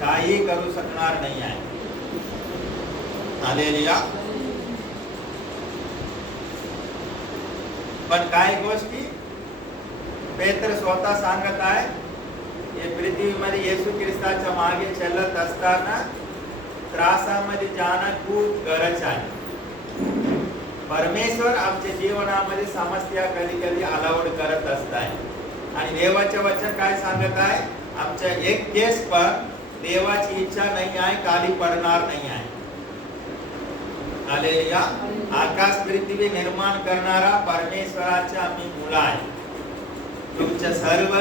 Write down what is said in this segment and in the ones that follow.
काही करू शकणार नाही आहे. हालेलुया. पण काही गोष्टी पेत्र स्वतः सांगत आहे, हे पृथ्वीमध्ये येशू ख्रिस्ताच्या मागे चालत असताना त्रासामध्ये जाणं खूप गरज आहे. परमेश्वर आमच्या जीवनामध्ये समस्या कधी कधी अलाउड करत असतात आणि देवाचे वचन काय सांगत आहे, आमच्या एक केस पण देवाची इच्छा नाही आहे, खाली पडणार नाही आहे. हालेलुया. आकाश पृथ्वी निर्माण करणारा परमेश्वराचे आम्ही मुलं आहे. तुमच्या सर्व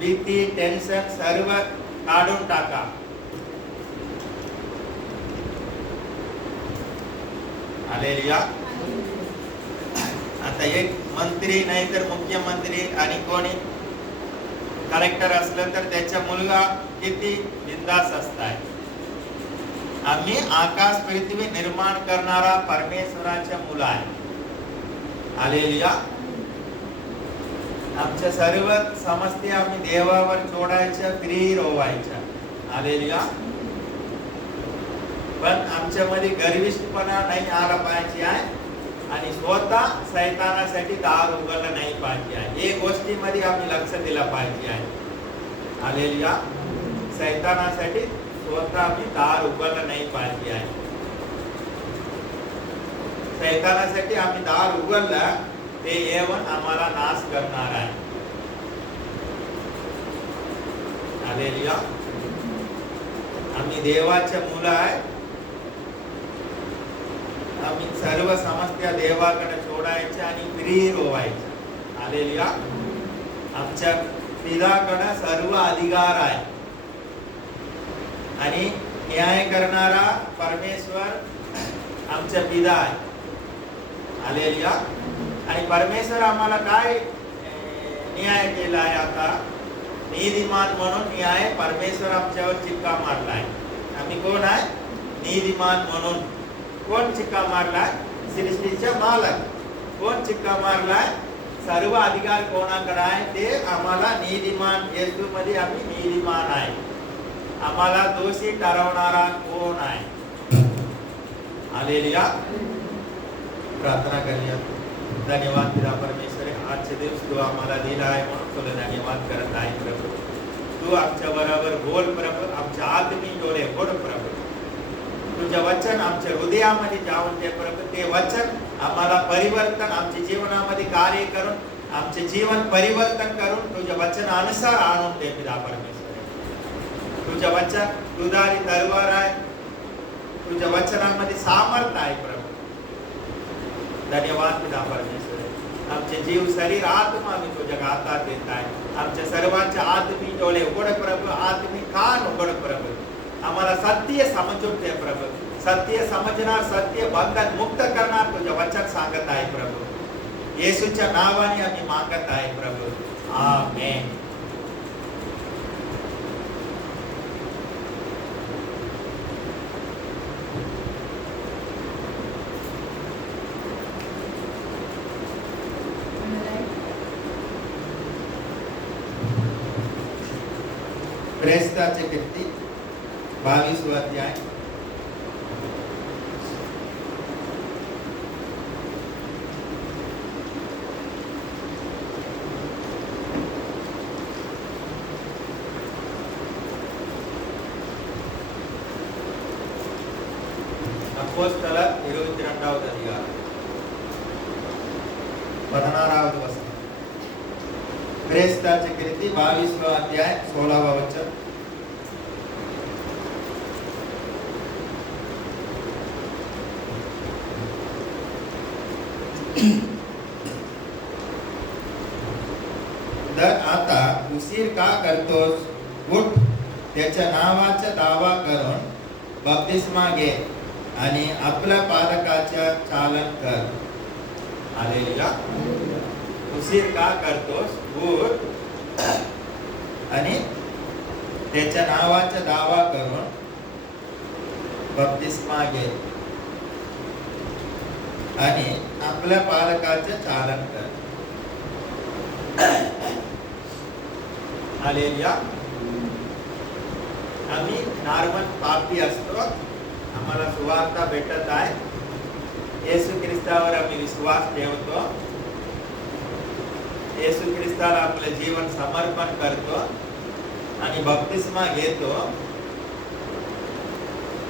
भीती टेन्शन सर्व काढून टाका. हालेलुया. आता एक मंत्री नाही तर मुख्यमंत्री आणि कोणी कलेक्टर असलं तर त्याचा मुलगा किती बिंदास असताय. आम्ही आकाश पृथ्वी निर्माण करणारा परमेश्वराच्या मुलं आहे. हालेलुया. आमच्या सर्व समस्या आम्ही देवावर सोडायच्या, फ्री रोवायच्या. हालेलुया. पण आमच्यामध्ये गर्विष्ठपणा नाही आला पाहिजे आहे आणि स्वतः शैतानासाठी दार उघडलं नाही पाहिजे आहे. हे गोष्टीमध्ये आम्ही लक्ष दिलं पाहिजे आहे. हालेलुया. शैतानासाठी स्वतः आम्ही दार उघडलं नाही पाहिजे आहे. शैतानासाठी आम्ही दार उघडलं ते येऊन आम्हाला नाश करणार आहे. हालेलुया. आम्ही देवाचे मुलं आहे. आम्ही सर्व समस्या देवाकडे सोडायच्या आणि फ्री रोवायच्या. हालेलुया. आमच्या पित्याकडे सर्व अधिकार आहे आणि न्याय करणारा परमेश्वर आमच्या पिता आहे. हालेलुया. आणि परमेश्वर आम्हाला काय न्याय केला आहे, आता नीतिमान म्हणून न्याय परमेश्वर आमच्यावर चिक्का मारलाय. आम्ही कोण आहे? नीतिमान म्हणून. कोण चिक्का मारलाय? सृष्टीचा मालक. कोण चिक्का मारलाय? सर्व अधिकार कोणाकडे आहे? ते आम्हाला नीतिमान, येशू मध्ये आम्ही नीतिमान आहे. आम्हाला दोषी ठरवणारा कोण आहे? हालेलुया. प्रार्थना करूया. धन्यवाद पिता परमेश्वर, आजचे दिवस तू आम्हाला दिला आहे म्हणून तुला धन्यवाद करत आहे प्रभू. तू आमच्या बरोबर बोल प्रभू, आमच्या आत्मी डोळे फोड प्रभू. तुझं वचन आमच्या हृदयामध्ये जाऊन दे प्रभू. ते वचन आम्हाला परिवर्तन आमच्या जीवनामध्ये कार्य करून आमचे जीवन परिवर्तन करून तुझ्या वचनानुसार आणून दे पिता परमेश्वर. तुझं वचन दुधारी तलवार आहे. तुझ्या वचनामध्ये सामर्थ आहे प्रभू. धन्यवाद पिता परमेश्वर. आमचे जीव शरीर आत्मा आम्ही तुझ्या हातात देत आहे. आमच्या सर्वांच्या आत्मी डोळे उघड प्रभू, आत्मी कान उघड प्रभू. आम्हाला सत्य समजून दे प्रभू. सत्य समजणार, सत्य बंधन मुक्त करणार तुझं वचन सांगत आहे प्रभू. येशूच्या नावाने आम्ही मागत आहे प्रभू. आमेन. प्रेरितांची कीर्ती 22 अध्याय. అపోస్తల 22వ అధికారం 16వ వచనం. प्रेरितांची कीर्ती 22 अध्याय 16वा वचन. तर आता उशीर का करतोस? उठ, त्याच्या नावाचा दावा करून बप्तिस्मा घे आणि आपल्या पालकाच्या चालन कर. हालेलुया. उशीर का करतोस? उठ आणि त्याच्या नावाचा दावा करून बप्तिस्मा घे आणि आपल्या पालकाचे चालन कर. हालेलुया. आम्ही नॉर्मल पापी असतो, आम्हाला सुवार्ता भेटत आहे, येशू ख्रिस्तावर आम्ही विश्वास ठेवतो, येशू ख्रिस्ताला आपलं जीवन समर्पण करतो आणि बप्तिस्मा घेतो,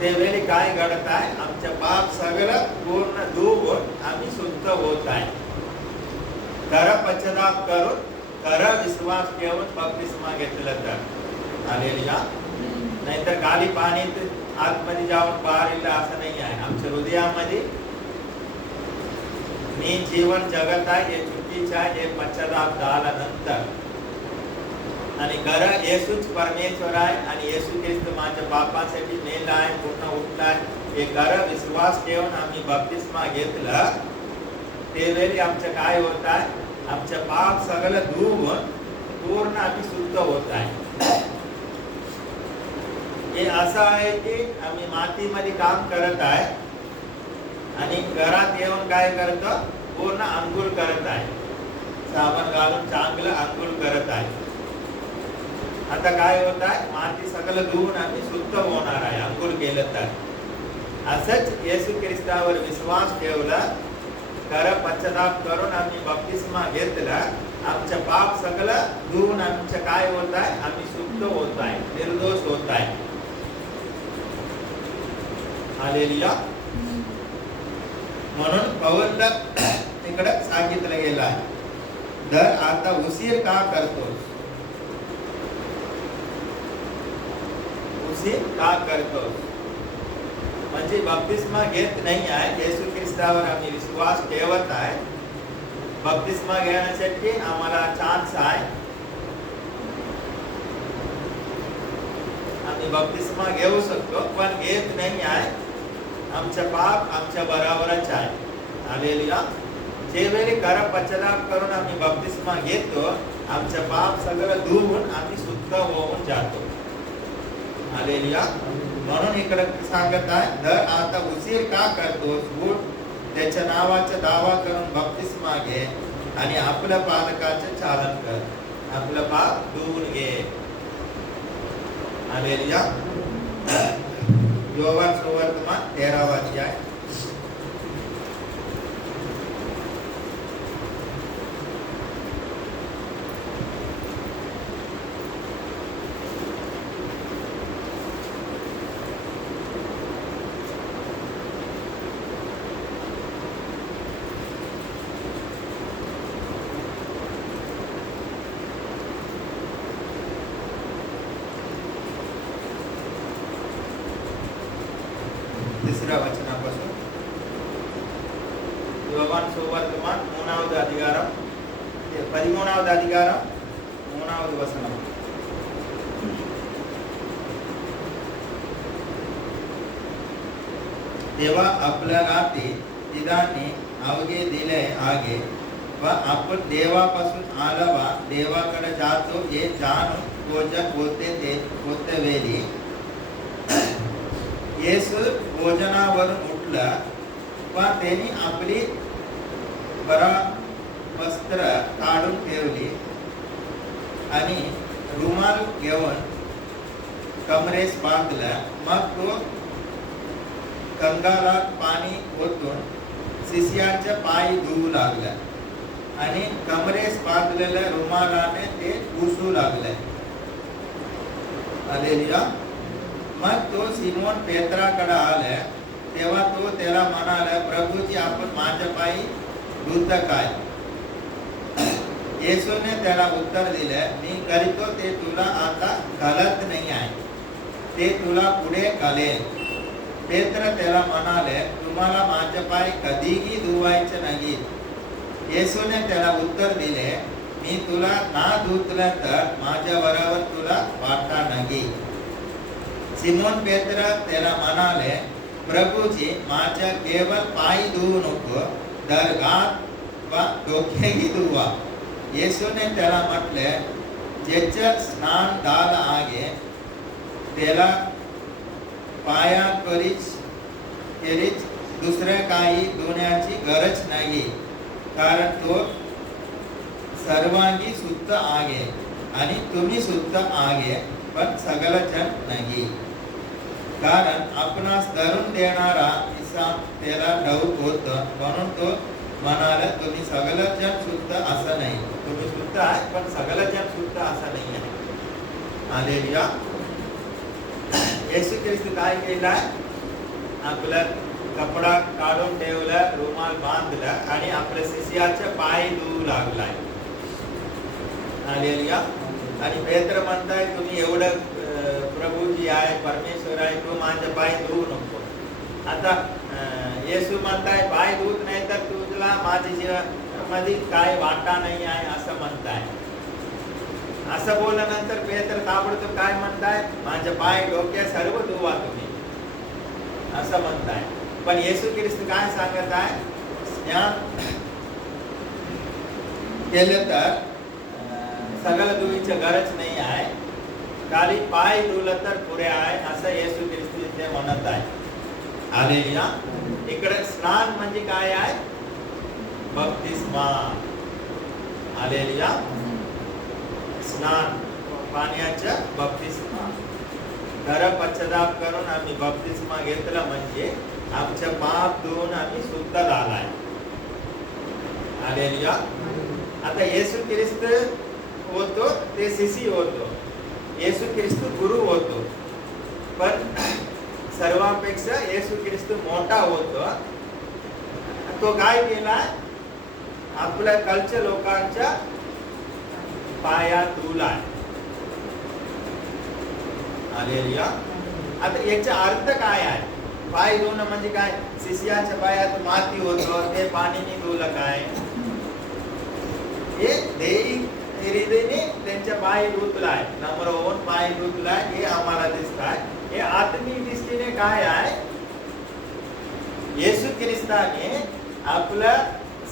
त्यावेळी काय घडत आहे, आमच्या पाप सगळं पूर्ण धुवून आम्ही शुद्ध होत आहे. खरं पश्चाताप करून खरं विश्वास ठेवून बप्तिस्मा घेतलं तर. हालेलुया. नाहीतर खाली पाणीत आतमध्ये जाऊन बाहेर येईल असं नाही आहे. आमच्या हृदयामध्ये मी जीवन जगत आहे हे चुकीचं आहे, हे पश्चाताप झाल्यानंतर. आणि खरं येशूच परमेश्वर आहे आणि येशू ख्रिस्त माझ्या पापासाठी मेला आहे, पूर्ण उठला आहे, हे खरं विश्वास ठेवून आम्ही बप्तिस्मा घेतलं, त्यावेळी आमचं काय होत आहे, आमचं पाप सगळं धुवून पूर्ण आम्ही शुद्ध होत आहे. हे असं आहे की आम्ही मातीमध्ये काम करत आहे आणि घरात येऊन काय करतो, पूर्ण अंघोळ करत आहे, साबण घालून चांगलं अंघोळ करत आहे. आता काय होत आहे, माती सगळं धुवून आम्ही शुद्ध होणार आहे अंघोळ केलं तर. असंच येशू ख्रिस्तावर विश्वास ठेवला, खरं पश्चाताप करून आम्ही बप्तिस्मा घेतला, आमचं पाप सगळं धुवून आमचं काय होत आहे, आम्ही शुद्ध होत आहे, निर्दोष होत आहे. हालेलुया. म्हणून पौलला तिकडे सांगितलं गेलं आहे, तर आता उशीर का करतोस, उशीर का करतोस. म्हणजे बप्तिस्मा घेत नाही आहे, येशू ख्रिस्तावर आम्ही विश्वास ठेवत आहे, बप्तिस्मा घेण्यासाठी आम्हाला चान्स आहे, आम्ही बप्तिस्मा घेऊ शकतो, पण घेत नाही आहे, आमचं पाप आमच्या बरोबरच आहे. हालेलुया. ज्यावेळी खरं पश्चाताप करून आम्ही बप्तिस्मा घेतो, आमचं पाप सगळं धुवून आम्ही शुद्ध होऊन जातो. हालेलुया. म्हणून इकडे सांगत आहे, तर आता उशीर का करतोस, उठ, त्याच्या नावाचा दावा करून बप्तिस्मा घे आणि आपल्या पालकाचे चालन कर, आपलं पाप धुवून घे. हालेलुया. योहान सुवर्तमान 13वा अध्याय. तिसऱ्या वचनापासून योहान सुवर्तमान 3వ అధికారం 13వ అధికారం 3వ వచనం. तेव्हा आपल्याला ते पित्याने अवघे दिले आहे व आपण देवापासून आलावा देवाकडे जातो हे जाणून भोजन होते ते होते वेळी येशू भोजनावरून उठला, पण त्यांनी आपली वस्त्र काढून ठेवली आणि रुमाल घेऊन कमरेस बांधला. मग तो कंगालात पाणी ओतून शिष्याच्या पाय धुवू लागला आणि कमरेस बांधलेल्या रुमालाने ते पुसू लागले. हालेलुया. मग तो सिमोन पेत्राकडे आला, तेव्हा तो त्याला म्हणाला, प्रभूजी आपण माझ्या पायी धुता काय. येशूने त्याला उत्तर दिले, मी करतो ते तुला आता घालत नाही आहे, ते तुला पुढे घालेल. पेत्र त्याला म्हणाले, तुम्हाला माझे पाय कधीही धुवायचे नाही. येशूने त्याला उत्तर दिले, मी तुला ना धुतलं तर माझ्या बरोबर तुला वाटा नाही. सिमोन पेत्र त्याला म्हणाले, प्रभूजी माझ्या केवळ पाय धुवू नको, तर गात व डोकेही धुवा. येशूने त्याला म्हटले, ज्याचं स्नान झालं आहे त्याला पायाकरीच दुसरे काही धुण्याची गरज नाही, कारण तो सर्वांगी शुद्ध आहे आणि तुम्ही शुद्ध आहे, पण सगळजण नाही. कारण आपणास धरून देणारा इसाम त्याला ठाऊक होतं, म्हणून तो म्हणाला तुम्ही सगळजण शुद्ध असं नाही. तुम्ही शुद्ध आहे पण सगळजण शुद्ध असं नाही आहे. हालेलुया. येशू ख्रिस्त काय केलाय? आपला कपडा काढून ठेवला, रुमाल बांधला आणि आपल्या शिष्याचे पाय धुवू लागलाय. हालेलुया. आणि पेत्र म्हणताय तुम्ही एवढं प्रभूजी आहे, परमेश्वर आहे, तू माझे पाय धुवू नको. आता येशू म्हणताय पाय धुवत नाही तर तुझला माझ्या जीवनामध्ये काय वाटा नाही आहे असं म्हणताय. असं बोलल्यानंतर पेत्र ताबडतोब काय म्हणताय? माझे पाय डोक्या सर्व धुवा तुम्ही असं म्हणताय. पण येशू ख्रिस्त काय सांगत आहे? स्नान केलं तर सगळं धुवीची गरज नाही आहे, खाली पाय धुलं तर पुरे आहे असं येशू ख्रिस्त इथे म्हणत आहे. हालेलुया. इकडे स्नान म्हणजे काय आहे? बप्तिस्मा. हालेलुया. स्नान पाण्याचा बप्तिस्मा. खरं पश्चाताप करून आम्ही बप्तिस्मा घेतला म्हणजे आमचं पाप धुवून आम्ही शुद्ध झालाय. हालेलुया. आता येशू ख्रिस्त होतो ते शिशी होतो, येशू ख्रिस्त गुरु होतो, पण सर्वांपेक्षा येशू ख्रिस्त मोठा होतो. तो काय केला? आपल्या कालच्या लोकांच्या पाया धुलाय. हालेलुया. आता याचा अर्थ काय आहे? पाय धुणं म्हणजे काय? शिष्याच्या पायात माती होतो ते पाणीने धुलं काय? हे देही हृदयने त्यांच्या पाय धुतलाय, नंबर 1 पाय धुतलाय हे आम्हाला दिसत आहे. हे आत्मिक दृष्टीने काय आहे? येशू ख्रिस्ताने आपल्या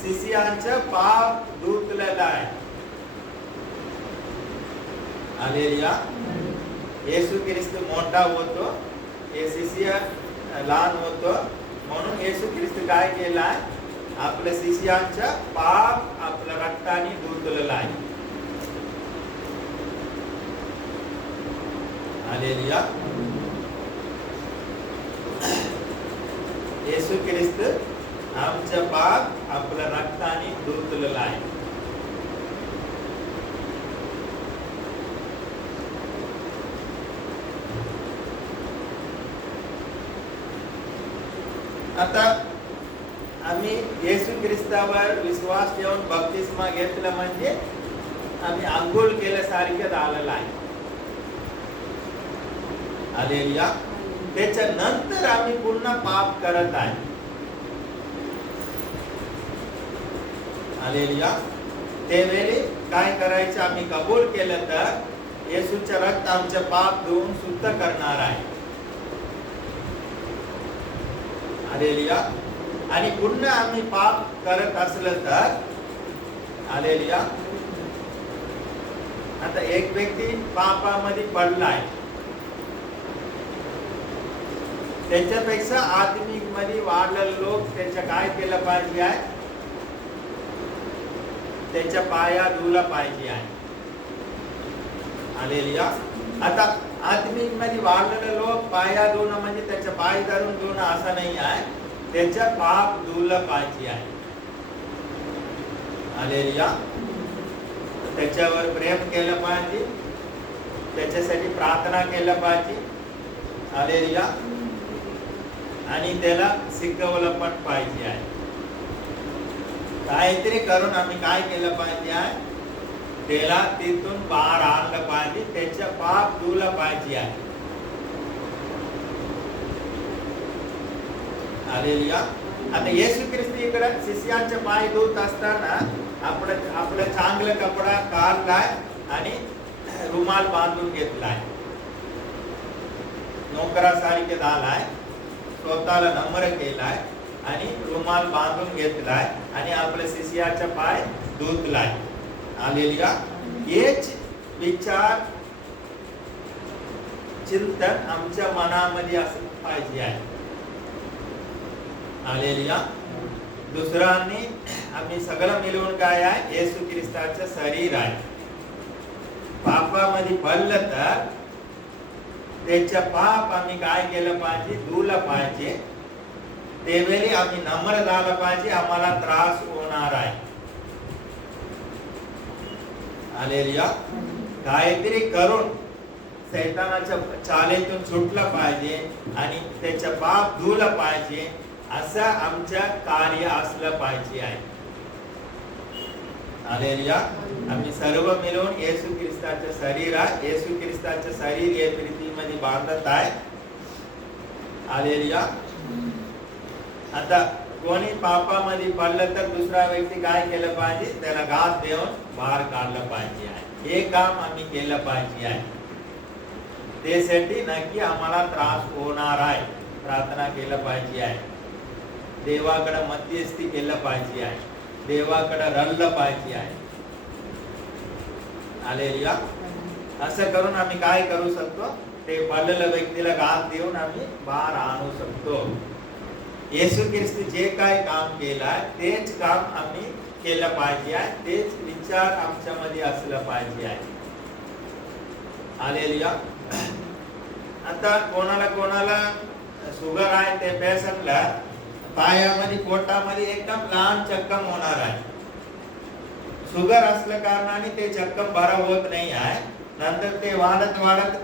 शिष्यांचं पाप धुतलेलं आहे. हालेलुया. येशू ख्रिस्त मोठा होतो, हे शिष्य लहान होतो, म्हणून येशू ख्रिस्त काय केलाय? आपल्या शिष्यांचं पाप आपल्या रक्ताने धुतलेलं आहे. हालेलुया. येशू ख्रिस्त आमचं पाप आपल्या रक्ताने धुतलेलं आहे. आता आम्ही येशू ख्रिस्तावर विश्वास ठेवून बप्तिस्मा घेतला म्हणजे आम्ही आंघोळ केल्यासारखे झालेलं आहे. हालेलुया. त्याच्यानंतर आम्ही पुन्हा पाप करत आहे. हालेलुया. त्यावेळी काय करायचं? आम्ही कबूल केलं तर येशूचं रक्त आमचे पाप धुवून शुद्ध करणार आहे. हालेलुया. आणि पुन्हा आम्ही पाप करत असलं तर हालेलुया. आता एक व्यक्ती पापामध्ये पडलाय, त्याच्यापेक्षा आत्मिक मध्ये वाढलेले लोक त्याच्या काय केलं पाहिजे आहे? त्याच्या पाया धुला पाहिजे आहे. हालेलुया. आता आत्मिक मध्ये वाढलेले लोक पाया धुणं म्हणजे त्याच्या पाय धरून धुणं असं नाही आहे, त्याच्या पाप धुलं पाहिजे आहे. हालेलुया. त्याच्यावर प्रेम केलं पाहिजे, त्याच्यासाठी प्रार्थना केलं पाहिजे. हालेलुया. आणि त्याला शिकवलं पण पाहिजे आहे. काहीतरी करून आम्ही काय केलं पाहिजे आहे? त्याला तिथून बाहेर आणलं पाहिजे, त्याच्या पाप धुलं पाहिजे आहे. हालेलुया. आता येशू ख्रिस्त इकडे शिष्यांचे पाय धुत असताना आपलं चांगलं कपडा काढलाय आणि रुमाल बांधून घेतलाय, नोकरासारखे झालाय, स्वतःला नम्र केलाय आणि रुमाल बांधून घेतलाय आणि आपल्या शिष्याचा पाय धुतलाय. हालेलुया. हेच विचार चिंतन आमच्या मनामध्ये असं पाहिजे आहे. हालेलुया. दुसऱ्यांनी आम्ही सगळं मिळून काय आहे? येशू ख्रिस्ताचं शरीर आहे. पापामध्ये पडलं तर त्याच्या पाप आम्ही काय केलं पाहिजे, धुलं पाहिजे. त्यावेळी आम्ही नम्र झालं पाहिजे, आम्हाला त्रास होणार आहे. हालेलुया. काहीतरी करून शैतानाच्या चालेतून सुटलं पाहिजे आणि त्याच्या पाप धुलं पाहिजे, असं आमचं कार्य असलं पाहिजे आहे. हालेलुया. आम्ही सर्व मिळून येशू ख्रिस्ताचे शरीर आहे. येशू ख्रिस्ताचे शरीर हे प्रीतीमध्ये बांधत आहे. हालेलुया. आता कोणी पापामध्ये पडलं तर दुसरा व्यक्ती काय केलं पाहिजे, त्याला घास देऊन बाहेर काढलं पाहिजे आहे. हे काम आम्ही केलं पाहिजे आहे. त्यासाठी नक्की आम्हाला त्रास होणार आहे. प्रार्थना केलं पाहिजे आहे. देवाकडे मध्यस्थी केलं पाहिजे आहे. देवाकडे रडलं पाहिजे आहे. हालेलुया. असं करून आम्ही काय करू शकतो, ते पडलेल्या व्यक्तीला घास देऊन आम्ही बाहेर आणू शकतो. येशू ख्रिस्त जे काय काम केलं तेच काम आम्ही केलं पाहिजे आहे. तेच विचार आमच्यामध्ये असलं पाहिजे आहे. हालेलुया. आता कोणाला शुगर आहे, ते पेशंटला पायामध्ये पोटामध्ये एकदम लहान चक्कम होणार आहे. शुगर असल्या कारणाने ते चक्कम बरं होत नाही आहे. नंतर ते वाढत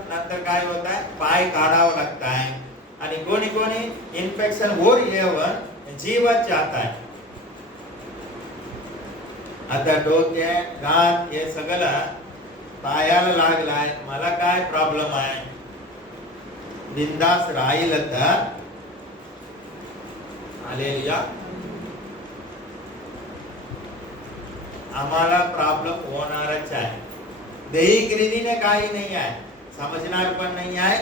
नंतर काय होत आहे, पाय काढावं लागत आहे. आणि कोणी इन्फेक्शन वर येऊन जीवच जात आहे. आता डोके गात हे सगळं पायाला लागलाय. मला काय प्रॉब्लेम आहे, बिंदास राहील तर हालेलुया आम्हाला प्रॉब्लेम होणारच आहे. दैहिक रीतीने काही नाही आहे, समजणार पण नाही आहे,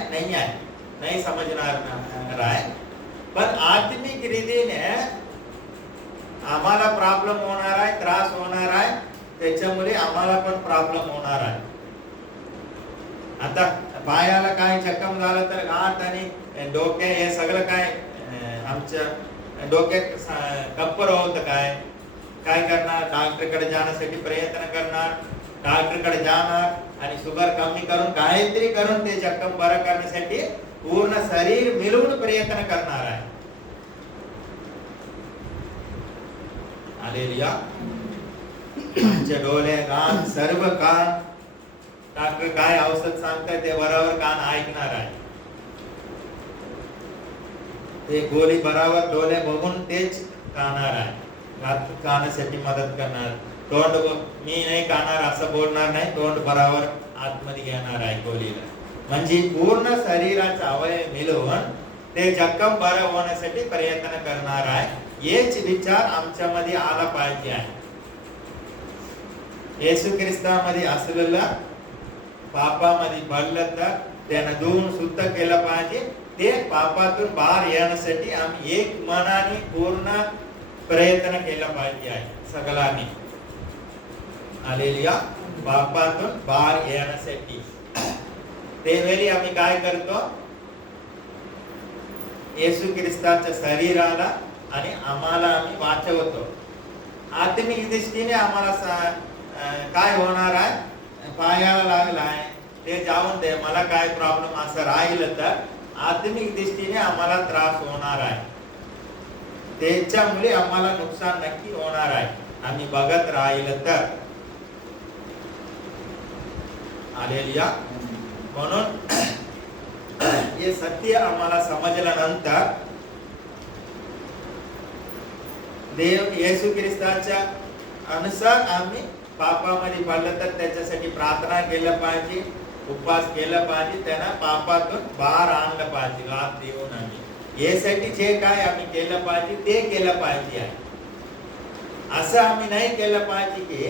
नाही समजणार आहे. पण आत्मिक रीतीने आम्हाला प्रॉब्लेम होणार आहे, त्रास होणार आहे. त्याच्यामुळे आम्हाला पण प्रॉब्लेम होणार आहे. आता पायाला काय जखम झालं तर गाठ आणि डोके हे सगळं काय आमच्या डोक्यात कप्पर होत काय करणार, डॉक्टरकडे जाण्यासाठी प्रयत्न करणार, डॉक्टरकडे जाणार आणि शुगर कमी करून काहीतरी करून ते जखम बरं करण्यासाठी पूर्ण शरीर मिळवून प्रयत्न करणार आहे. हालेलुया. आमचे डोळे, कान, सर्व कान डॉक्टर काय औषध सांगतात ते बरोबर कान ऐकणार आहे. ते गोळी बरोबर डोळे बघून तेच खाणार आहे, खाण्यासाठी मदत करणार. तोंड मी नाही खाणार असं बोलणार नाही, तोंड बरोबर आतमध्ये घेणार आहे गोळीला. म्हणजे पूर्ण शरीराचा अवयव मिळवून ते जखम बरं होण्यासाठी प्रयत्न करणार आहे. हेच विचार आमच्यामध्ये आला पाहिजे आहे. येशू ख्रिस्तामध्ये असलेलं पापामध्ये पडलं तर त्यानं धुवून शुद्ध केलं पाहिजे. ते पापातून बाहेर येण्यासाठी आम्ही एक मनाने पूर्ण प्रयत्न केला पाहिजे आहे सगळ्यांनी. हालेलुया. पापातून बाहेर येण्यासाठी त्यावेळी आम्ही काय करतो, येशू ख्रिस्ताच्या शरीराला आणि आम्हाला आम्ही वाचवतो. आत्मिक दृष्टीने आम्हाला काय होणार आहे, पायाला लागला आहे ते जाऊन दे, मला काय प्रॉब्लेम असं राहिलं तर आत्मिक दृष्टीने आम्हाला त्रास होणार आहे. त्याच्यामुळे आम्हाला नुकसान नक्की होणार आहे आम्ही बघत राहिलं तर. हालेलुया. म्हणून हे सत्य आम्हाला समजल्यानंतर देव येशू ख्रिस्ताच्या अनुसार आम्ही पापामध्ये पडलं तर त्याच्यासाठी प्रार्थना केलं पाहिजे, उपवास केलं पाहिजे, त्यांना पापातून बाहेर आणलं पाहिजे. लाभ देऊन आम्ही यासाठी जे काय आम्ही केलं पाहिजे ते केलं पाहिजे आहे. असं आम्ही नाही केलं पाहिजे की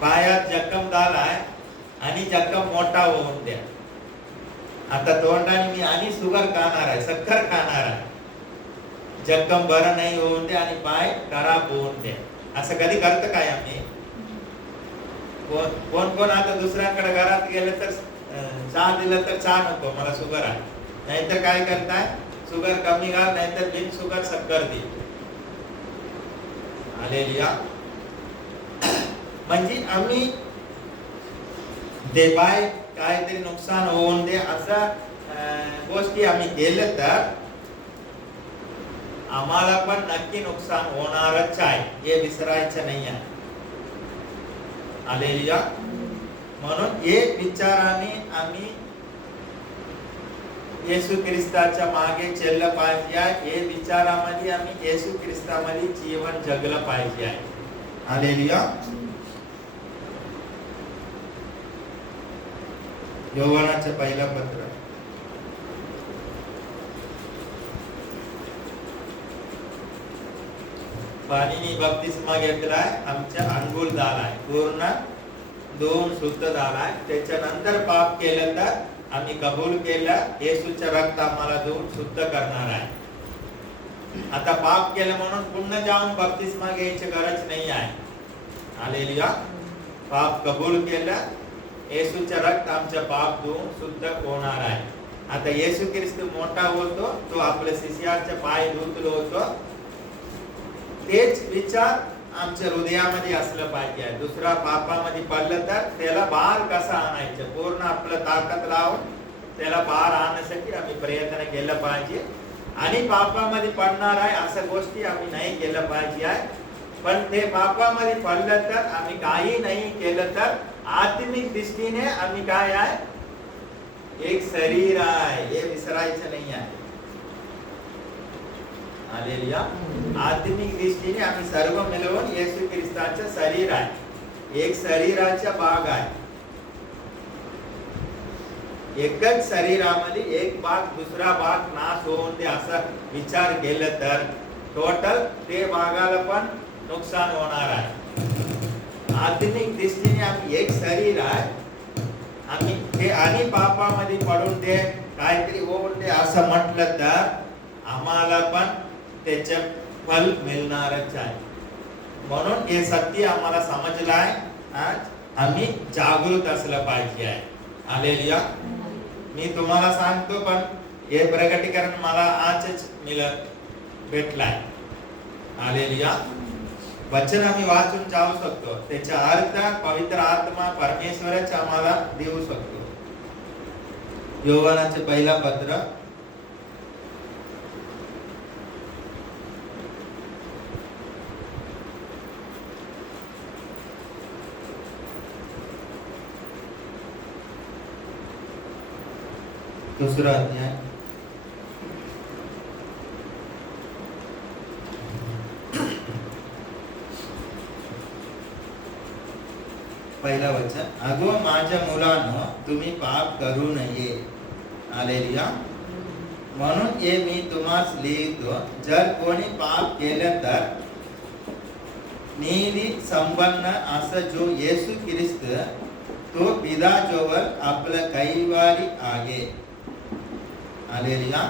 पायात जखम झालाय आणि जखम मोठा होऊन द्या. आता तोंडाने मी आणि शुगर खाणार आहे, साखर खाणार आहे, जखम बरं नाही होऊन द्या आणि पाय खराब होऊन द्या. असं कधी करतं काय आम्ही? कोण आता दुसऱ्याकडे घरात गेलं तर चहा दिलं तर चहा नको, मला शुगर आहे, नाहीतर काय करताय, शुगर कमी घाल, नाहीतर बिन शुगर साखर दे. हालेलुया. म्हणजे आम्ही ते पाय काहीतरी नुकसान होऊन दे असं गोष्टी आम्ही केलं तर आम्हाला पण नक्की नुकसान होणारच आहे, हे विसरायचं नाही आहे. हालेलुया. म्हणून एक विचाराने आम्ही येशू ख्रिस्ताच्या मागे चाललं पाहिजे आहे. हे विचारामध्ये आम्ही येशू ख्रिस्तामध्ये जीवन जगलं पाहिजे आहे. हालेलुया. योहानाचं पहिलं पत्र पाणीनी बप्तिस्मा घेतलाय, आमच्या अंघोळ झालाय, पूर्ण दोन शुद्ध झालाय. त्याच्यानंतर पाप केलं तर आम्ही कबूल केलं, येशूचं रक्त आम्हाला देऊन शुद्ध करणार आहे. आता पाप केलं म्हणून पुन्हा जाऊन बप्तिस्मा घ्यायची गरज नाही आहे. हालेलुया. पाप कबूल केलं, येशूचं रक्त आमच्या पाप धुवून शुद्ध होणार आहे. आता येशू ख्रिस्त मोठा होतो, तो आपल्या शिष्याचे पाय धुतलो होतो. तेच विचार आमच्या हृदयामध्ये असलं पाहिजे. दुसरा पापामध्ये पडलं तर त्याला बाहेर कसं आणायचं, पूर्ण आपलं ताकद लावून त्याला बाहेर आणण्यासाठी आम्ही प्रयत्न केला पाहिजे. आणि पापामध्ये पडणार आहे असं गोष्टी आम्ही नाही केलं पाहिजे आहे. पण ते पापामध्ये पडलं तर आम्ही काही नाही केलं तर आत्मिक दृष्टीने आम्ही काय आहे, एक शरीर आहे, हे विसरायचं नाही आहे. हालेलुया. आत्मिक दृष्टीने आम्ही सर्व मिळवून येशू ख्रिस्ताचं शरीर आहे, एक शरीराचा भाग आहे. एकच शरीरामध्ये एक भाग दुसरा भाग नाश होऊन दे असं विचार केलं तर टोटल ते भागाला पण नुकसान होणार आहे. आत्मिक दृष्टीने आम्ही एक शरीर आहे, आम्ही ते आणि पापामध्ये पडून दे काहीतरी होऊन दे असं म्हटलं तर आम्हाला पण त्याचे फल मिळणारच आहे. म्हणून हे सत्य आम्हाला समजलं आहे. आज आम्ही जागृत असलं पाहिजे आहे. हालेलुया. मी तुम्हाला सांगतो पण हे प्रकटीकरण मला आजच भेटलाय. हालेलुया. वचन आम्ही वाचून जाऊ शकतो, त्याचा अर्थ पवित्र आत्मा परमेश्वरच आम्हाला देऊ शकतो. योहानाचे पहिला पत्र दूसरा अध्याय पहिला वचन. अगो माझ्या मुलांनो, तुम्ही पाप करू नये. हालेलुया. म्हणून हे मी तुम्हास लिहितो, जर कोणी पाप केलं तर नीती संपन्न असं जो येशू ख्रिस्त तो पिताजवळ आपलं कैवारी आहे. हालेलुया.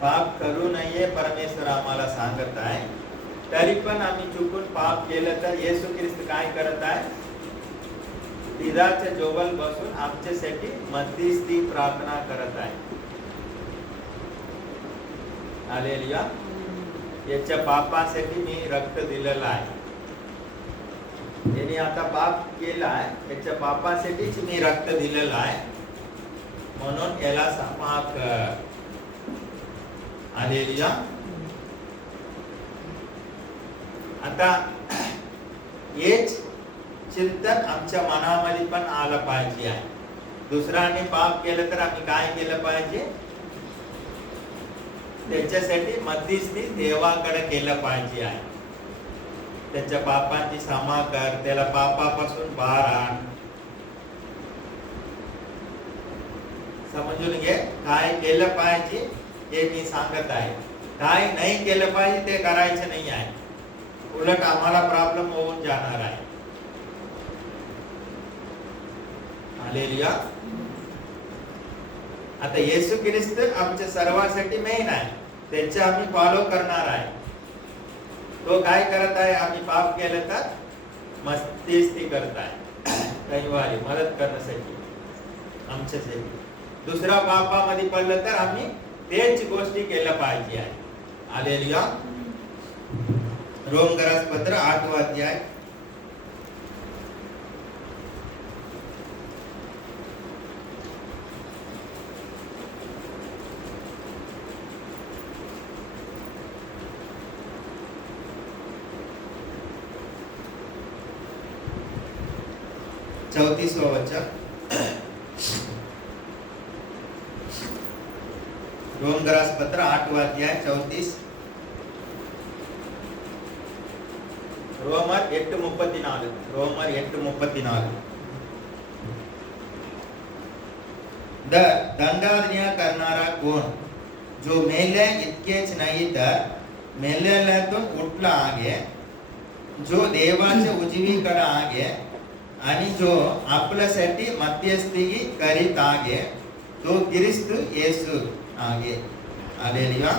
पाप करू नये परमेश्वर आम्हाला सांगत आहे. तरी पण आम्ही चुकून पाप केलं तर येशू ख्रिस्त काय करत आहे, पिताच्या जवळ बसून आमच्यासाठी मध्यस्थी प्रार्थना करत आहे. हालेलुया. याच्या पापासाठी मी रक्त दिलेलं आहे. यांनी आता पाप केला आहे, त्याच्या पापासाठीच मी रक्त दिलेलं आहे, म्हणून याला क्षमा कर. हालेलुया. आता हेच चिंतन आमच्या मनामध्ये पण आलं पाहिजे आहे. दुसऱ्याने पाप केलं तर आम्ही काय केलं पाहिजे, त्याच्यासाठी मध्यस्थी देवाकडे केलं पाहिजे आहे. त्याच्या पापांची क्षमा कर, त्याला पापापासून बाहेर आण. समजून घे काय केलं पाहिजे हे मी सांगत आहे. काय नाही केलं पाहिजे ते करायचं नाही आहे, उलट आम्हाला प्रॉब्लेम होऊन जाणार आहे. हालेलुया. आता येशू ख्रिस्त आमच्या सर्वांसाठी मेन आहे, त्याचे आम्ही फॉलो करणार आहे. तो काय करत आहे, आम्ही पाप केलं तर मध्यस्थी करत आहे, कैवारी मदत करण्यासाठी आमच्यासाठी. दुसरा पापामध्ये पडलं तर आम्ही तेच गोष्टी केल्या पाहिजे आहे. हालेलुया. रोमकरास पत्र 8 अध्याय 34 वचन, रोमकरास पत्र 8वां अध्याय 34, रोमर 8:34, रोमर 8:34. दंडाज्ञा करणारा कोण? जो मेले इतकेच नाही तर मेलेल्यातून उठला आहे, जो देवाच्या उजवीकडे आहे आणि जो आपल्यासाठी मध्यस्थी करीत आहे, तो ख्रिस्त येशू आहे. हालेलुया.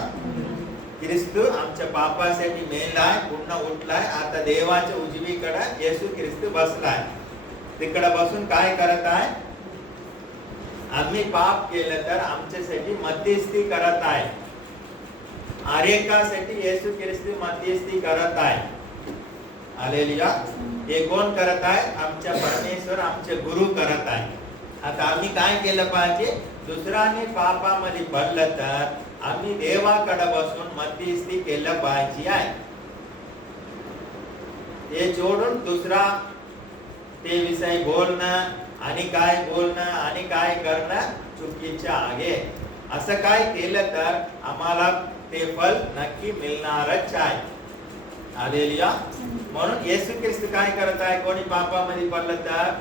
ख्रिस्त आमच्या पापासाठी मेलाय, पुन्हा उठलाय, आता देवाच्या उजवीकडे येशू ख्रिस्त बसलाय. तिकडे बसून काय करत आहे? आम्ही पाप केलं तर आमच्यासाठी मध्यस्थी करत आहे. अनेकासाठी येशू ख्रिस्त मध्यस्थी करत आहे. हालेलुया. हे कोण करत आहे? आमच्या परमेश्वर, आमचे गुरु करत आहे. आता आम्ही काय केलं पाहिजे? दुसऱ्याने पापामध्ये पडलं तर आम्ही देवाकडे बसून मध्यस्थी केलं पाहिजे आहे. हे जोडून दुसरा ते विषय बोलणं आणि काय बोलणं आणि काय करणं चुकीचं आहे. असं काय केलं तर आम्हाला ते फल नक्की मिळणारच आहे. हालेलुया. म्हणून येशू ख्रिस्त काय करत आहे? कोणी पापामध्ये पडलं तर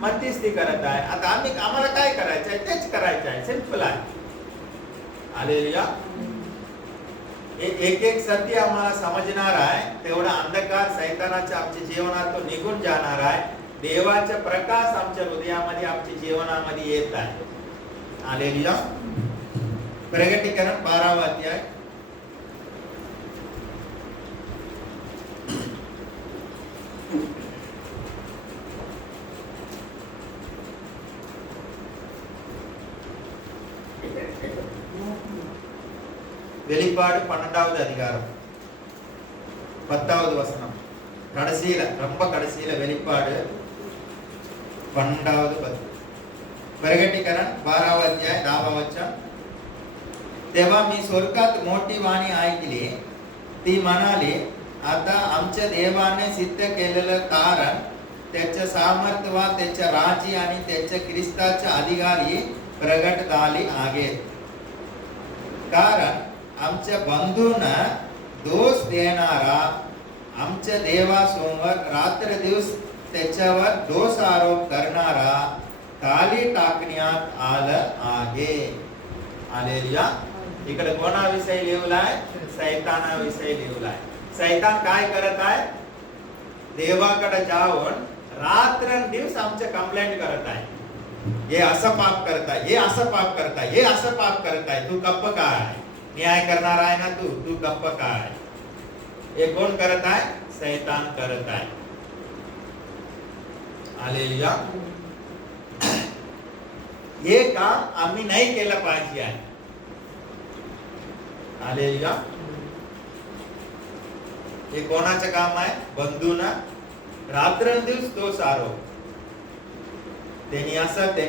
मध्यस्थी करत आहे. आता आम्हाला काय करायचं आहे? तेच करायचं आहे. सिंपल आहे. हालेलुया. एक एक सत्य आम्हाला समजणार आहे, तेवढा अंधकार सैतानाच्या आमच्या जीवनातून निघून जाणार आहे. देवाचा प्रकाश आमच्या हृदयामध्ये, आमच्या जीवनामध्ये येत आहे. हालेलुया. प्रगटीकरण 12वां अध्याय, வெளிப்பாடு 12வது அதிகாரம் 10வது வசனம். கடைசியில, ரொம்ப கடைசியில வெளிப்பாடு 12வது 10. प्रगटीकरण 12वा अध्याय 10वा वचन. तेव्हा मी स्वर्गात मोठी वाणी ऐकली, ती म्हणाली, आता आमच्या देवाने सिद्ध केलेलं कारण, त्याच्या सामर्थ्य वा त्याच्या राजी आणि त्याच्या ख्रिस्ताच्या अधिकारी प्रगट झाली आहेत. कारण आमच्या बंधूंना दोष देणारा आमच्या देवासमोर रात्र दिवस त्याच्यावर दोष आरोप करणारा खाली टाकण्यात आलं आहे. हालेलुया. इकडे कोणाविषयी लिहिलाय? सैतानाविषयी लिहिलाय. सैतान काय करत आहे? देवाकडे जाऊन रात्रंदिवस आमचे कंप्लेंट करत आहे. हे असं पाप करत आहे, हे असं पाप करत आहे, हे असं पाप करत आहे, तू गप्प काय? न्याय करणार आहे ना तू गप्प काय? हे कोण करत आहे? सैतान करत आहे. हालेलुया. हे काम आम्ही नाही केलं पाहिजे आहे. हालेलुया. हे कोणाचं काम आहे? बंधूंना रात्रंदिवस दोष आरोप. त्यांनी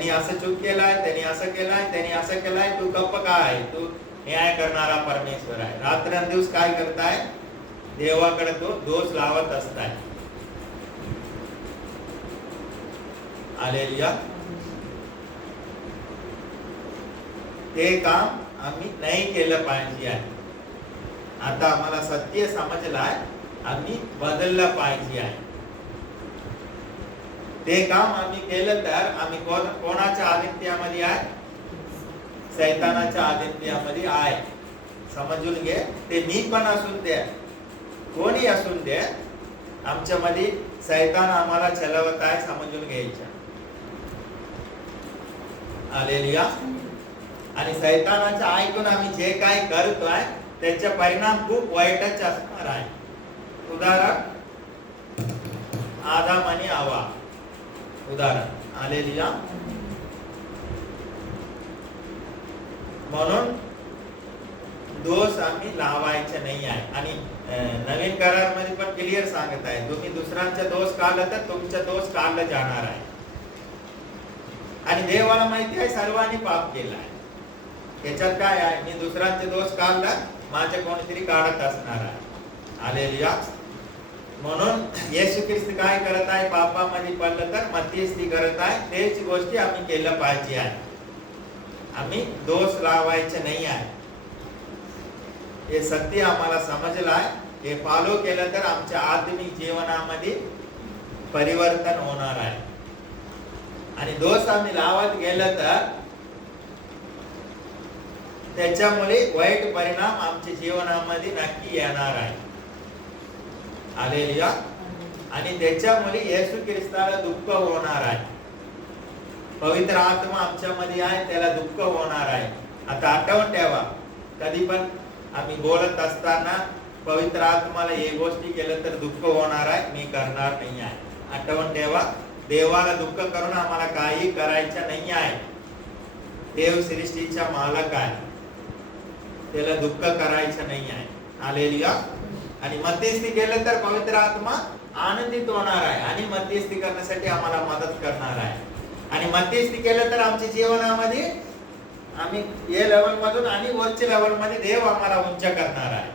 असं चूक केलाय, त्यांनी असं केलाय, त्यांनी असं केलाय, तू गप्प काय? तू न्याय करणारा परमेश्वर आहे. रात्रंदिवस काय करताय? देवाकडे तो दोष लावत असताय. हालेलुया. ते काम आम्ही नाही केलं पाहिजे आहे. आता आम्हाला सत्य समजलाय, आम्ही बदललं पाहिजे आहे. ते काम आम्ही केलं तर आम्ही कोणाच्या आधिपत्यामध्ये आहे? सैतानाच्या आधिपत्यामध्ये आहे. समजून घे. ते मी पण असून दे, कोणी असून दे, आमच्यामध्ये सैतान आम्हाला चलवत आहे, समजून घ्यायचं. हालेलुया. आणि सैतानाचं ऐकून आम्ही जे काही करतोय त्याचा परिणाम खूप वाईटच असणार आहे. उदाहरण, आदाम आणि हवा. उदाहरण. हालेलुया. म्हणून दोष आम्ही लावायचे नाही आहे. आणि नवीन करार मध्ये पण क्लिअर सांगत आहे, तुम्ही दुसऱ्यांचा दोष काढला तर तुमचा दोष काढला जाणार आहे. आणि देवाला माहिती आहे सर्वांनी पाप केला आहे. त्याच्यात काय आहे? मी दुसऱ्यांचे दोष काढला, माझे कोणीतरी काढत असणार आहे. हालेलुया. म्हणून येशू ख्रिस्त काय करत आहे, पापामध्ये पडलं तर मध्यस्थी करत आहे. तेच गोष्टी आम्ही केलं पाहिजे आहे. आम्ही दोष लावायचे नाही आहे. हे सत्य आम्हाला समजलं आहे. हे फॉलो केलं तर आमच्या आत्मिक जीवनामध्ये परिवर्तन होणार आहे. आणि दोष आम्ही लावत गेलं तर त्याच्यामुळे वाईट परिणाम आमच्या जीवनामध्ये नक्की येणार आहे. हालेलुया. आणि त्याच्यामुळे येशू ख्रिस्ताला दुःख होणार आहे. पवित्र आत्मा आमच्यामध्ये आहे, त्याला दुःख होणार आहे. आता आठवण ठेवा, कधी पण आम्ही बोलत असताना पवित्र आत्माला हे गोष्टी केलं तर दुःख होणार आहे, मी करणार नाही आहे. आठवण ठेवा, देवाला दुःख करून आम्हाला काही करायचं नाही आहे. देव सृष्टीचा मालक आहे, त्याला दुःख करायचं नाही आहे. हालेलुया. आणि मध्यस्थी केलं तर पवित्र आत्मा आनंदित होणार आहे आणि मध्यस्थी करण्यासाठी आम्हाला मदत करणार आहे. आणि मध्यस्थी केलं तर आमच्या जीवनामध्ये आम्ही या लेवल मधून आणि वरच्या लेवल मध्ये देव आम्हाला उंच करणार आहे.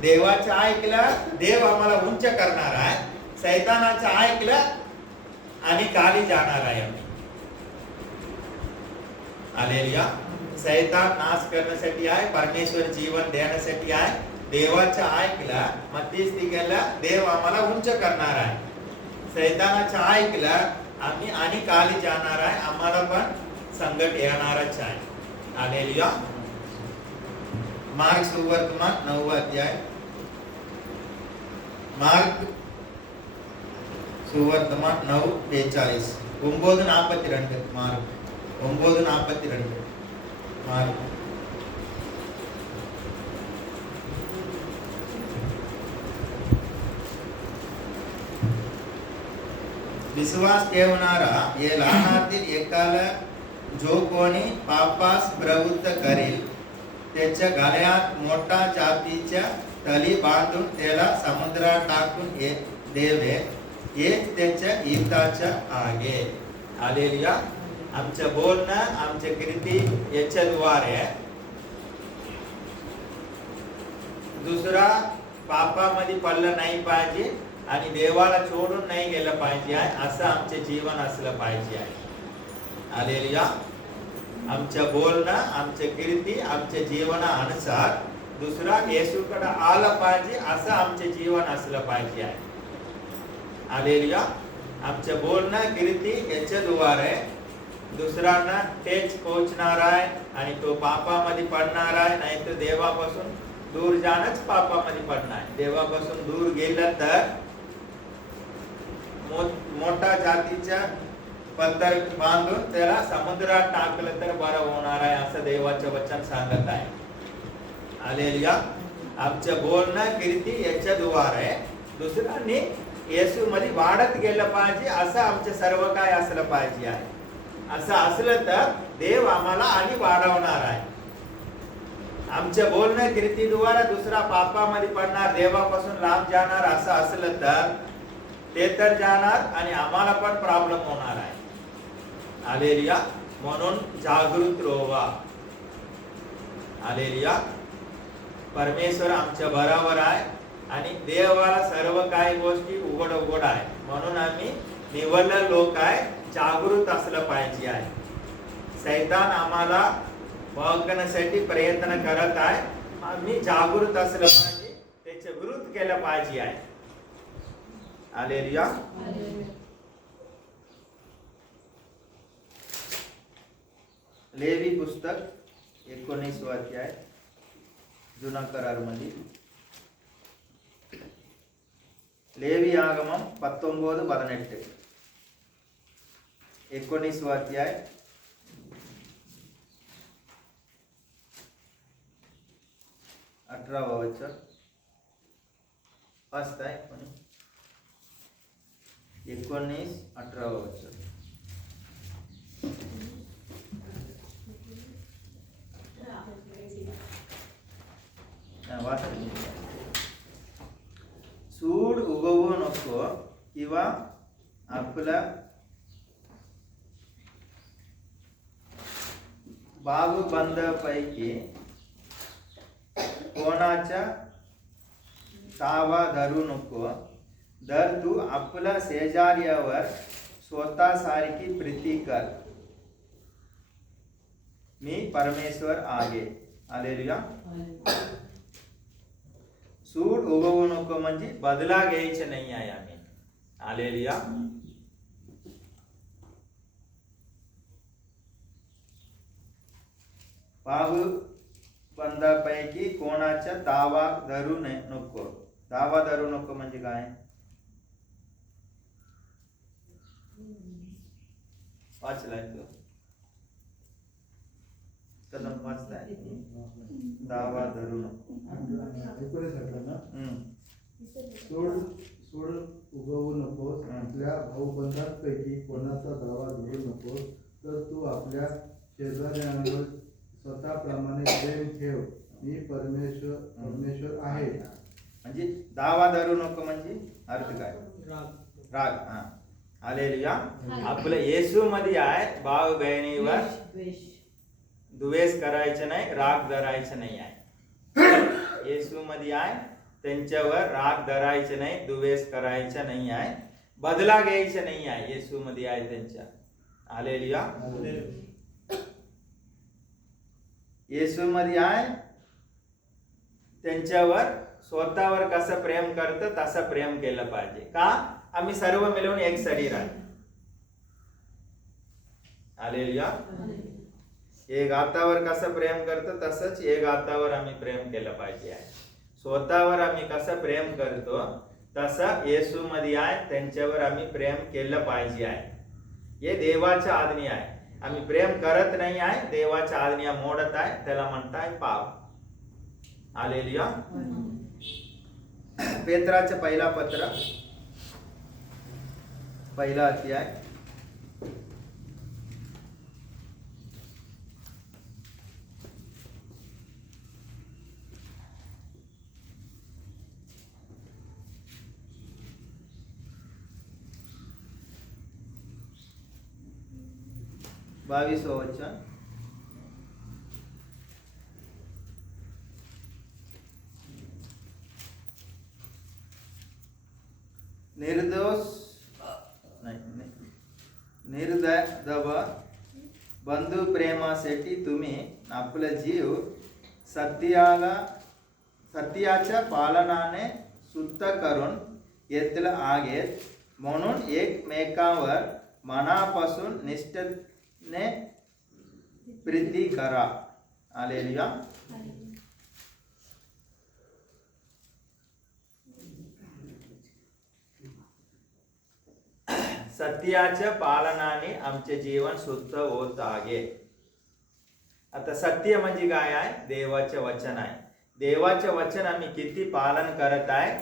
देवाचं ऐकलं, देव आम्हाला उंच करणार आहे. सैतानाचं ऐकलं आणि खाली जाणार आहे आम्ही. हालेलुया. सैतान नाश करण्यासाठी आहे, परमेश्वर जीवन देण्यासाठी आहे. देवाचं ऐकलं, मध्यस्थी केलं, देव आम्हाला उंच करणार आहे. सैतानाचं ऐकलं आम्ही आणि खाली जाणार आहे, आम्हाला पण संकट येणारच आहे. हालेलुया. मार्क सुवर्तमान 9వ అధ్యాయం. मार्क सुवर्तमान 9:42. 9:42. मार्क 9:42. मार्क विश्वास ठेवणारा हे लहानातील एकाला जो कोणी पापास प्रवृत्त करेल त्याच्या गळ्यात मोठा चापीच्या तली बांधून त्याला समुद्रात टाकून देवे, हेच त्याच्या हिताच्या आहे. हालेलुया. आमचं बोलणं, आमच्या कृती याच्याद्वारे दुसरा पापामध्ये पडलं नाही पाहिजे आणि देवाला सोडून नाही गेलं पाहिजे आहे, असं आमचे जीवन असलं पाहिजे आहे. हालेलुया. आमचं बोलणं, आमच्या कीर्ती, आमच्या जीवनानुसार दुसरा येशूकडे आलं पाहिजे, असं आमचे जीवन असलं पाहिजे आहे. हालेलुया. आमचं बोलणं, कीर्ती याच्याद्वारे दुसऱ्यांना तेच पोहोचणार आहे आणि तो पापामध्ये पडणार आहे, नाही तर देवापासून दूर जाणंच पापामध्ये पडणार आहे. देवापासून दूर गेलं तर मोठा जातीच्या पत्थर बांधून त्याला समुद्रात टाकलं तर बरं होणार आहे, असं देवाचं वचन सांगत आहे. हालेलुया. आमचं बोलणं, कीर्ती याच्याद्वारे दुसऱ्यांनी येशू मध्ये वाढत गेलं पाहिजे, असं आमचं सर्व काय असलं पाहिजे आहे. असं असलं तर देव आम्हाला आणि वाढवणार आहे. आमच्या बोलणं, कीर्तीद्वारे दुसरा पापामध्ये पडणार, देवापासून लांब जाणार, असं असलं तर ते तर जाणार आणि आम्हाला पण प्रॉब्लेम होणार आहे. हालेलुया. म्हणून जागृत राहा. हालेलुया. परमेश्वर आमच्या बरोबर आहे आणि देवाला सर्व काही गोष्टी उघड आहे. म्हणून आम्ही निवडलेले लोक आहे, जागृत असलं पाहिजे आहे. सैतान आम्हाला बघण्यासाठी प्रयत्न करत आहे, आम्ही जागृत असलं पाहिजे, त्याच्या विरुद्ध केलं पाहिजे आहे. हालेलुया. लेवी पुस्तक 19వ अध्याय जुना करार मध्ये. लेवी आगमम 19:18. 19వ अध्याय 18వ वचन. फर्स्ट आहे 19:18వ वचन. सूड उगवू नको किंवा आपल्या बाहुबंदापैकी कोणाच्या तावा धरू नको, तर तू आपल्या शेजाऱ्यावर स्वतःसारखी प्रीती कर. मी परमेश्वर आहे. हालेलुया. सूड उगवू नको म्हणजे बदला घ्यायचे नाही आहे आम्ही. हालेलुया. भाऊ बंधापैकी कोणाचा दावा धरू नको. दावा धरू नको म्हणजे काय? वाचलाय तू? कदम वाचताय? दावा धरू नको. सोड उगवू नकोस. आपल्या भाऊबंधांपैकी कोणाचा दावा धरू नकोस, तर तू आपल्या शेजाऱ्यांवर स्वतःप्रमाणे प्रेम ठेव. मी परमेश्वर आहे. म्हणजे दावा धरू नको म्हणजे अर्थ काय? राग. हा. हालेलुया. आपलं येशू मध्ये आहे. भाऊ बहिणीवर द्वेष करायचं नाही, राग धरायचं नाही आहे. येशू मध्ये आहे, त्यांच्यावर राग धरायचं नाही, द्वेष करायचा नाही आहे, बदला घ्यायचा नाही आहे. येशू मध्ये आहे त्यांच्या. हालेलुया. येशू मध्ये आहे, त्यांच्यावर स्वतःवर कसं प्रेम करतं तसं प्रेम केलं पाहिजे. का? आम्ही सर्व मिळून एक शरीर आहे. हालेलुया. एक हातावर कसं प्रेम करतो तसंच एक हातावर आम्ही प्रेम केलं पाहिजे आहे. स्वतःवर आम्ही कसं प्रेम करतो तसं येशू मध्ये आहे, त्यांच्यावर आम्ही प्रेम केलं पाहिजे आहे. हे देवाच्या आज्ञा आहे. आम्ही प्रेम करत नाही आहे, देवाच्या आज्ञा मोडत आहे, त्याला म्हणताय पाप. हालेलुया. पेत्राचं पहिला पत्र, पहिला अध्याय, बावीसवं वचन. निर्दयव बंधू प्रेमासाठी तुम्ही आपला जीव सत्याच्या पालनाने शुद्ध करून घेतला आहेत, म्हणून एकमेकांवर मनापासून निष्ठेने प्रीती करा. हालेलुया. सत्याच्या पालनाने आमचे जीवन शुद्ध होत आहे. आता सत्य म्हणजे काय आहे? देवाचे वचन आहे. देवाचे वचन आम्ही किती पालन करत आहे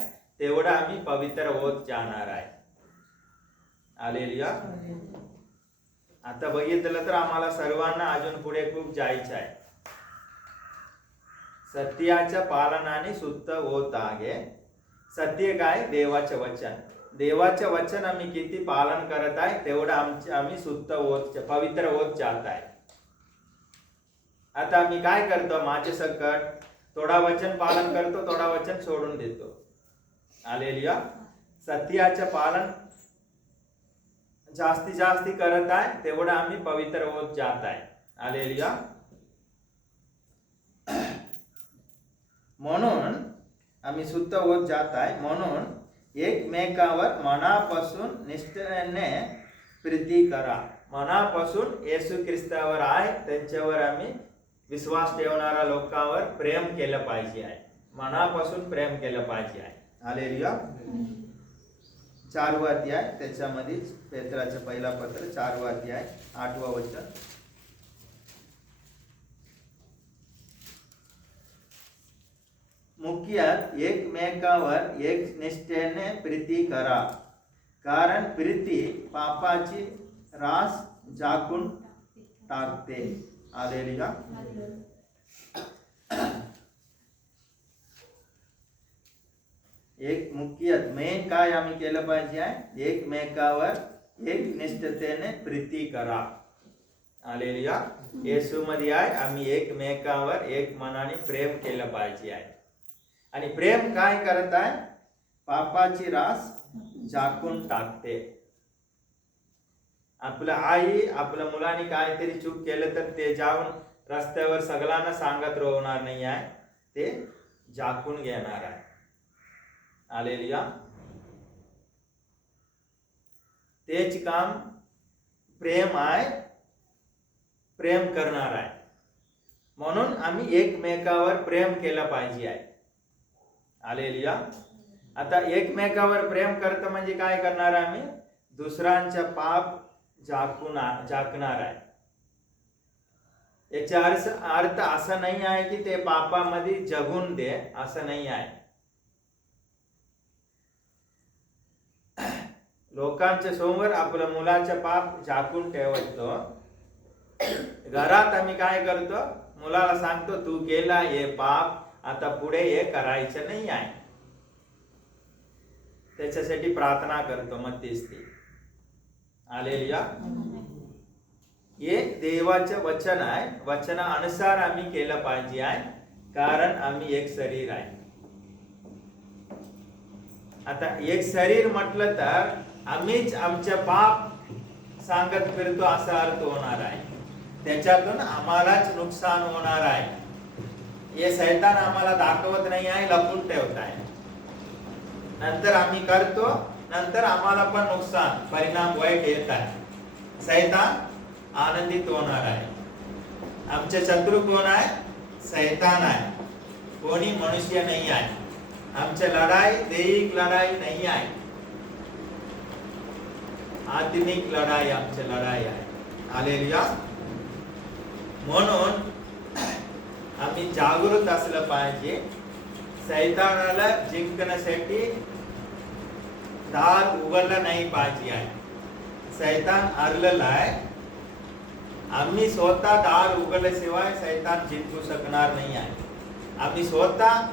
तेवढं आम्ही पवित्र होत जाणार आहे. हालेलुया. आता बघितलं तर आम्हाला सर्वांना अजून पुढे खूप जायचं आहे. सत्याच्या पालनाने शुद्ध होत आहे. सत्य काय? देवाचे वचन. देवाचे वचन आम्ही किती पालन करत आहे तेवढं आम्ही शुद्ध होत, पवित्र होत जात आहे. आता आम्ही काय करतो? माझे सकट थोडा वचन पालन करतो, थोडा वचन सोडून देतो. हालेलुया. सत्याचे पालन जास्ती करत आहे तेवढं आम्ही पवित्र होत जात आहे. हालेलुया. म्हणून आम्ही शुद्ध होत जात आहे. म्हणून एकमेकांवर मनापासून निष्ठेने प्रीती करा. मनापासून येशू ख्रिस्तावर आहे, त्यांच्यावर आम्ही विश्वास ठेवणाऱ्या लोकांवर प्रेम केलं पाहिजे आहे. मनापासून प्रेम केलं पाहिजे आहे. हालेलुया. 4वा अध्याय, त्याच्यामध्ये पेत्राचं पहिला पत्र 4वा अध्याय 8वा वचन. मुख्यत एकमेकांवर एक निष्ठेने प्रीती करा, कारण प्रीती पापाची रास झाकून टाकते. हालेलुया. एक मुख्यत मेन काय आम्ही केलं पाहिजे आहे? एकमेकांवर एक निष्ठतेने प्रीती करा. हालेलुया. येशू मध्ये आहे, आम्ही एकमेकांवर एक मनाने प्रेम केलं पाहिजे आहे. आणि प्रेम काय करत आहे? पापाची रास झाकून टाकते. आपलं आई आपल्या मुलांनी काहीतरी चूक केलं तर ते जाऊन रस्त्यावर सगळ्यांना सांगत राहणार नाही आहे, ते झाकून घेणार आहे. हालेलुया. तेच काम प्रेम आहे, प्रेम करणार आहे. म्हणून आम्ही एकमेकावर प्रेम केलं पाहिजे आहे. हालेलुया. आता एकमेकावर प्रेम करतं म्हणजे काय करणार आम्ही? दुसऱ्यांच्या पाप झाकणार आहे. याचा अर्थ असा नाही आहे की ते पापामध्ये जगून दे, असं नाही आहे. लोकांच्या समोर आपल्या मुलाचा पाप झाकून ठेवतो. घरात आम्ही काय करतो? मुलाला सांगतो तू केला हे पाप, आता पुढे हे करायचं नाही आहे. त्याच्यासाठी प्रार्थना करतो मध्यस्थी. हालेलुया. हे देवाचे वचन आहे. वचनानुसार आम्ही केलं पाहिजे आहे, कारण आम्ही एक शरीर आहे. आता एक शरीर म्हटलं तर आम्हीच आमचे पाप सांगत फिरतो असा अर्थ होणार आहे. त्याच्यातून आम्हालाच नुकसान होणार आहे. हे शैतान आम्हाला दाखवत नाही आहे, लपून ठेवत आहे. नंतर आम्ही करतो, नंतर आम्हाला पण नुकसान परिणाम वाईट येत आहे. शैतान आनंदित होणार आहे. आमचे शत्रू कोण आहे? शैतान आहे, कोणी मनुष्य नाही आहे. आमची लढाई दैहिक लढाई नाही आहे, आत्मिक लढाई आमची लढाई आहे. हालेलुया. म्हणून आम्ही जागृत असलं पाहिजे. शैतानाला जिंकण्यासाठी दार उघडलं नाही पाहिजे आहे. शैतान हरलेला आहे. आम्ही स्वतः दार उघडल्याशिवाय शैतान जिंकू शकणार नाही आहे. आम्ही स्वतः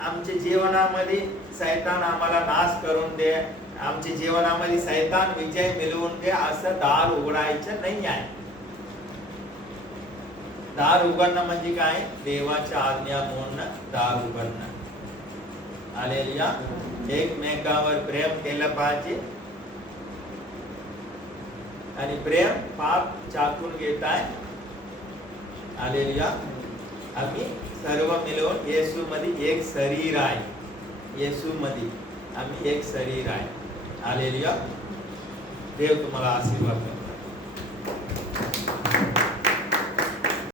आमच्या जीवनामध्ये शैतान आम्हाला नाश करून दे, आमच्या जीवनामध्ये शैतान विजय मिळवून दे असं दार उघडायचं नाही आहे. दार उघडणं म्हणजे काय? देवाच्या आज्ञा मोडणं दार उघडणं. हालेलुया. एकमेकावर प्रेम केलं पाहिजे. आणि प्रेम पाप झाकून घेत आहे. हालेलुया. आम्ही सर्व मिळून येशू मध्ये एक शरीर आहे. येशू मध्ये आम्ही एक शरीर आहे. हालेलुया. देव तुम्हाला आशीर्वाद द्या.